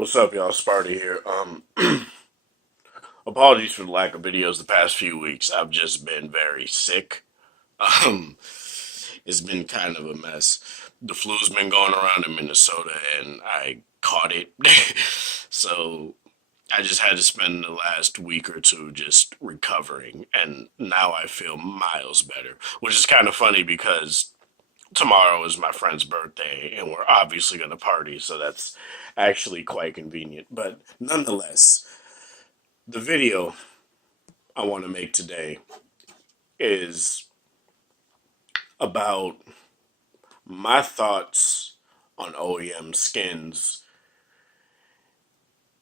What's up, y'all? Sparty here. Apologies for the lack of videos the past few weeks. I've just been very sick. Um, it's been kind of a mess. The flu's been going around in Minnesota, and I caught it. So I just had to spend the last week or two just recovering, and now I feel miles better, which is kind of funny because tomorrow is my friend's birthday, and we're obviously going to party, so that's actually quite convenient. But nonetheless, the video I want to make today is about my thoughts on OEM skins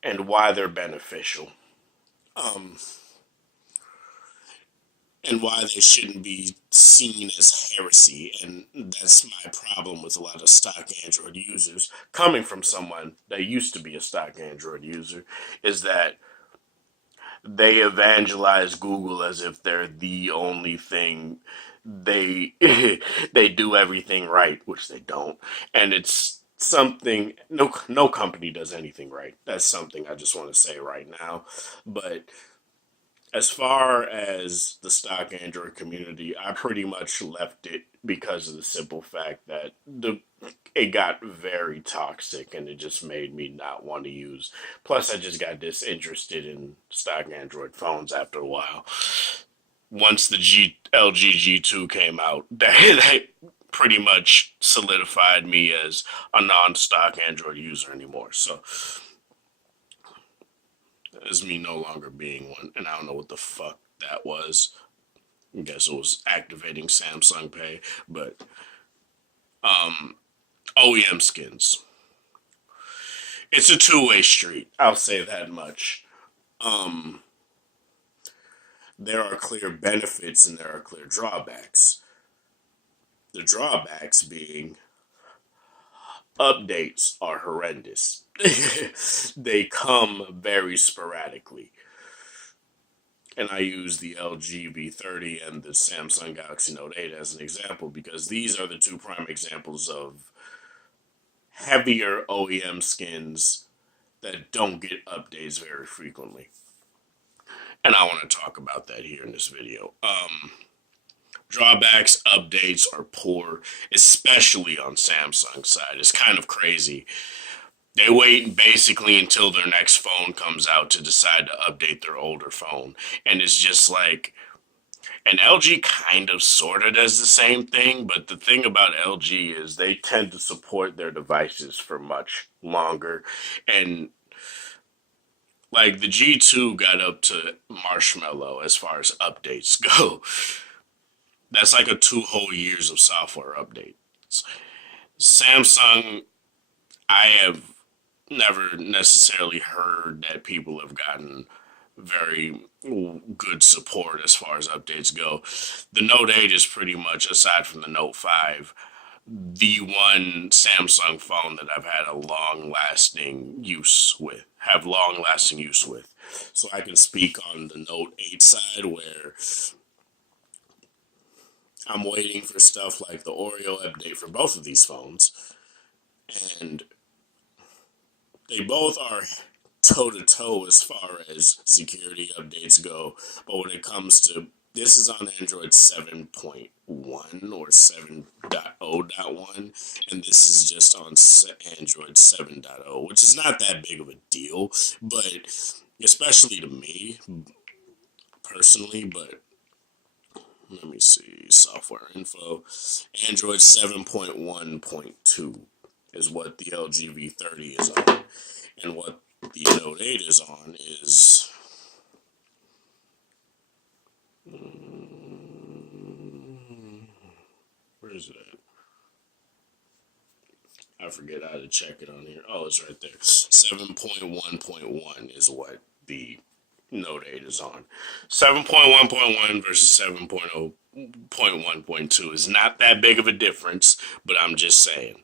and why they're beneficial, um, and why they shouldn't be seen as heresy. And that's my problem with a lot of stock Android users, coming from someone that used to be a stock Android user, is that they evangelize Google as if they're the only thing. They they do everything right, which they don't, and it's something. No company does anything right. That's something I just want to say right now. But as far as the stock Android community, I pretty much left it because of the simple fact that it got very toxic and it just made me not want to use. Plus, I just got disinterested in stock Android phones after a while. Once the LG G2 came out, that pretty much solidified me as a non-stock Android user anymore. So, as me no longer being one, and I don't know what the fuck that was. I guess it was activating Samsung Pay, but OEM skins. It's a two-way street. I'll say that much. Um, there are clear benefits and there are clear drawbacks. The drawbacks being updates are horrendous. They come very sporadically. And I use the LG V30 and the Samsung Galaxy Note 8 as an example because these are the two prime examples of heavier OEM skins that don't get updates very frequently. And I want to talk about that here in this video. Drawbacks, updates are poor, especially on Samsung's side. It's kind of crazy. They wait basically until their next phone comes out to decide to update their older phone. And it's just like, and LG kind of sort of does the same thing, but the thing about LG is they tend to support their devices for much longer. And like the G2 got up to Marshmallow as far as updates go. That's like a 2 whole years of software updates. Samsung, I have never necessarily heard that people have gotten very good support as far as updates go. The Note 8 is pretty much, aside from the Note 5, the one Samsung phone that I've had a long lasting use with. So I can speak on the Note 8 side where I'm waiting for stuff like the Oreo update for both of these phones. And they both are toe to toe as far as security updates go. But when it comes to this is on Android 7.1 or 7.0.1, and this is just on Android 7.0, which is not that big of a deal, but especially to me personally. But let me see, software info. Android 7.1.2 is what the LG V30 is on. And what the Note 8 is on is where is it at? I forget how to check it on here. Oh, it's right there. 7.1.1 is what the Note 8 is on. 7.1.1 versus 7.0.1.2 is not that big of a difference, but I'm just saying.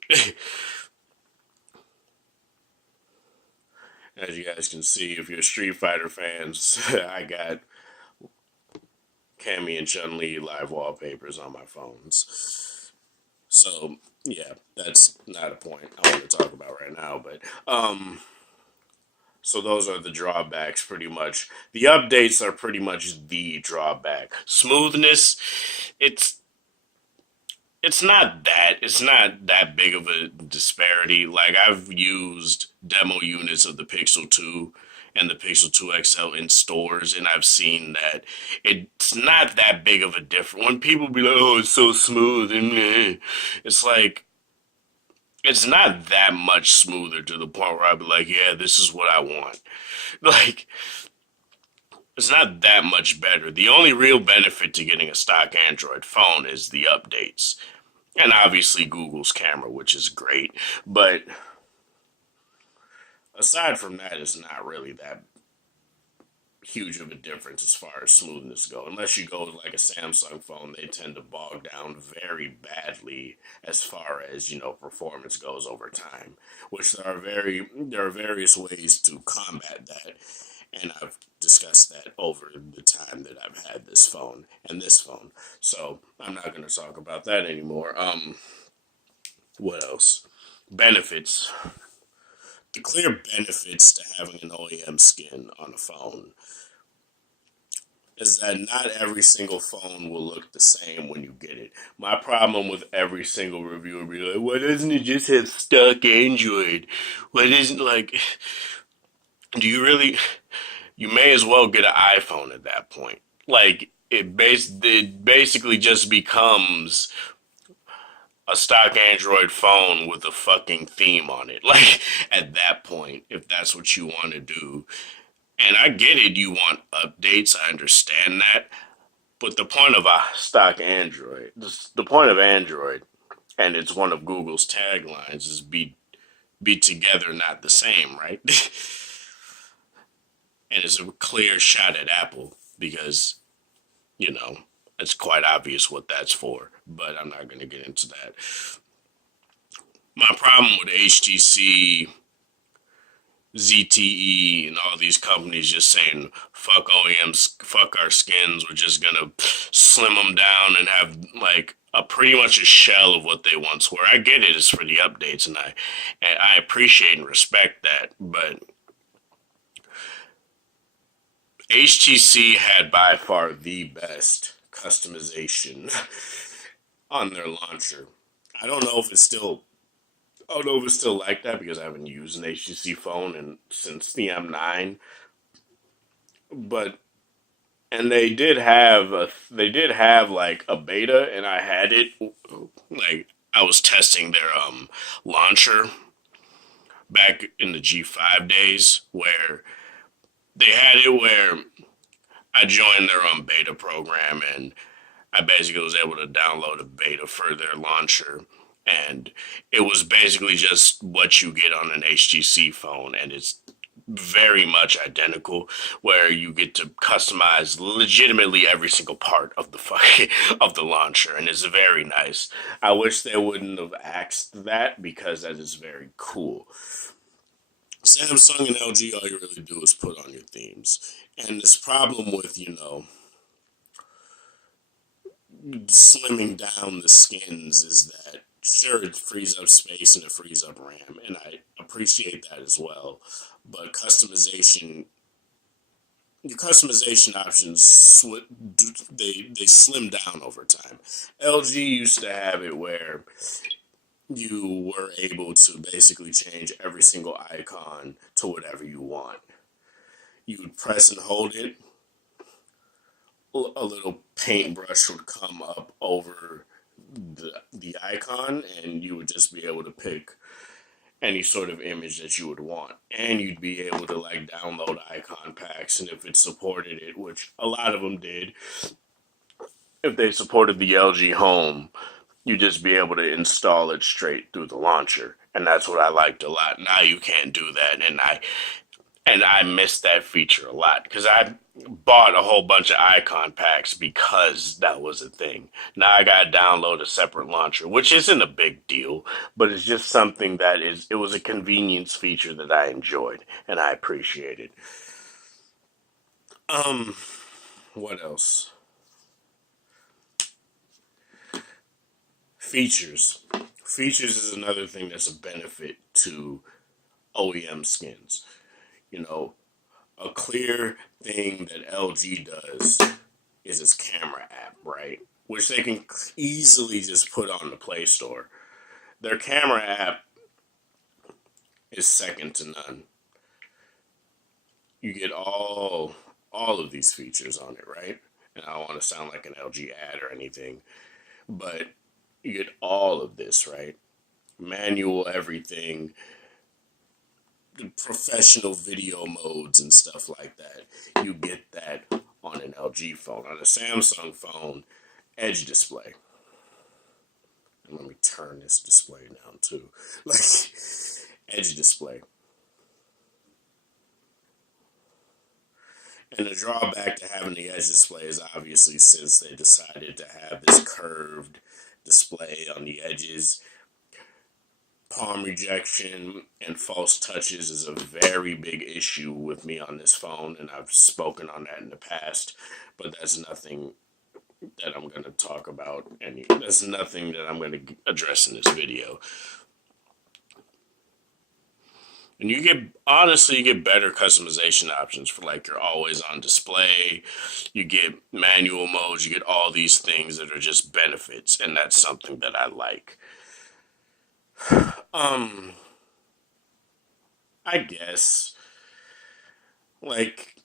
As you guys can see, if you're Street Fighter fans, I got Cammy and Chun-Li live wallpapers on my phones. So, yeah, that's not a point I want to talk about right now. But So those are the drawbacks pretty much. The updates are pretty much the drawback. Smoothness, it's it's not that big of a disparity. Like I've used demo units of the Pixel 2 and the Pixel 2 XL in stores, and I've seen that it's not that big of a difference. When people be like, "Oh, it's so smooth," and it's like it's not that much smoother to the point where I'd be like, "Yeah, this is what I want." Like it's not that much better. The only real benefit to getting a stock Android phone is the updates. And obviously Google's camera, which is great. But aside from that, it's not really that huge of a difference as far as smoothness go. Unless you go with like a Samsung phone, they tend to bog down very badly as far as, performance goes over time. Which there are various ways to combat that. And I've discussed that over the time that I've had this phone and this phone. So I'm not going to talk about that anymore. What else? Benefits. The clear benefits to having an OEM skin on a phone is that not every single phone will look the same when you get it. My problem with every single reviewer be like, why doesn't it just have stock Android? Why doesn't, like, do you really, you may as well get an iPhone at that point. Like, it basically just becomes a stock Android phone with a fucking theme on it. Like, at that point, if that's what you want to do. And I get it, you want updates, I understand that. But the point of a stock Android, the point of Android, and it's one of Google's taglines, is be together, not the same, right? And it's a clear shot at Apple because, it's quite obvious what that's for. But I'm not going to get into that. My problem with HTC, ZTE, and all these companies just saying, fuck OEMs, fuck our skins, we're just going to slim them down and have, like, a pretty much a shell of what they once were. I get it, it's for the updates, and I appreciate and respect that, but HTC had by far the best customization on their launcher. I don't know if it's still like that because I haven't used an HTC phone since the M9. But and they did have like a beta, and I had it. Like I was testing their launcher back in the G5 days, where they had it where I joined their beta program, and I basically was able to download a beta for their launcher. And it was basically just what you get on an HTC phone, and it's very much identical, where you get to customize legitimately every single part of of the launcher, and it's very nice. I wish they wouldn't have axed that because that is very cool. Samsung and LG, all you really do is put on your themes, and this problem with slimming down the skins is that sure it frees up space and it frees up RAM, and I appreciate that as well. But your customization options they slim down over time. LG used to have it where you were able to basically change every single icon to whatever you want. You would press and hold it, a little paintbrush would come up over the icon, and you would just be able to pick any sort of image that you would want, and you'd be able to like download icon packs, and if it supported it, which a lot of them did, if they supported the LG Home, you just be able to install it straight through the launcher, and that's what I liked a lot. Now you can't do that, and I missed that feature a lot because I bought a whole bunch of icon packs because that was a thing. Now I gotta download a separate launcher, which isn't a big deal, but it's just something it was a convenience feature that I enjoyed and I appreciated. Um, what else? Features. Features is another thing that's a benefit to OEM skins. You know, a clear thing that LG does is its camera app, right? Which they can easily just put on the Play Store. Their camera app is second to none. You get all of these features on it, right? And I don't want to sound like an LG ad or anything, but you get all of this, right? Manual everything, the professional video modes and stuff like that. You get that on an LG phone. On a Samsung phone, Edge display. And let me turn this display down too. Like, Edge display. And the drawback to having the Edge display is obviously since they decided to have this curved display on the edges, palm rejection and false touches is a very big issue with me on this phone, and I've spoken on that in the past, but that's nothing that I'm going to talk about. That's nothing that I'm going to address in this video. And you get better customization options for like your always on display. You get manual modes. You get all these things that are just benefits, and that's something that I like. I guess like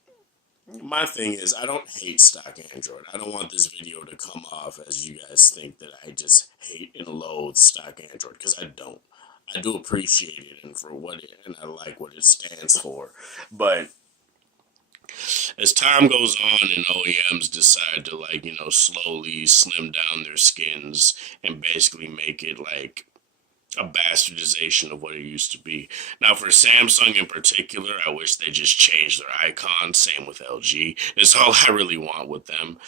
my thing is I don't hate stock Android. I don't want this video to come off as you guys think that I just hate and loathe stock Android, because I don't. I do appreciate it and for what it, and I like what it stands for. But as time goes on and OEMs decide to slowly slim down their skins and basically make it like a bastardization of what it used to be. Now, for Samsung in particular, I wish they just changed their icon. Same with LG. It's all I really want with them.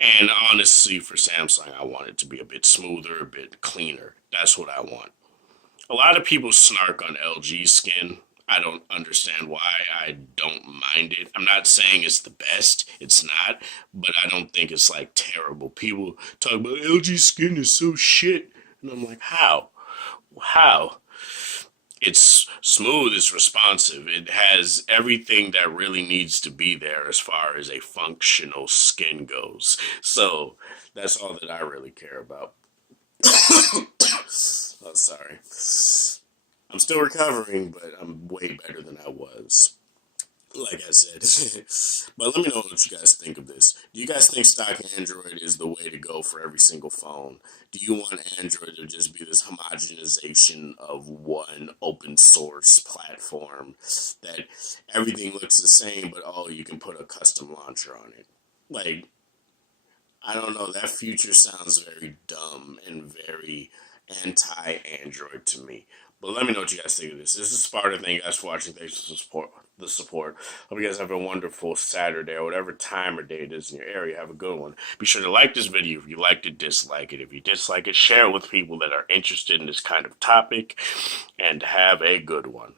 And honestly, for Samsung, I want it to be a bit smoother, a bit cleaner. That's what I want. A lot of people snark on LG skin. I don't understand why. I don't mind it. I'm not saying it's the best. It's not. But I don't think it's like terrible. People talk about LG skin is so shit. And I'm like, how? How? It's smooth, it's responsive, it has everything that really needs to be there as far as a functional skin goes. So that's all that I really care about. Oh, sorry. I'm still recovering, but I'm way better than I was. Like I said. But let me know what you guys think of this. Do you guys think stock Android is the way to go for every single phone? Do you want Android to just be this homogenization of one open source platform that everything looks the same, but you can put a custom launcher on it? Like, I don't know. That future sounds very dumb and very anti-Android to me. But let me know what you guys think of this. This is Sparta. Thank you guys for watching. Thanks for the support. Hope you guys have a wonderful Saturday or whatever time or day it is in your area. Have a good one. Be sure to like this video if you liked it, dislike it. If you dislike it, share it with people that are interested in this kind of topic. And have a good one.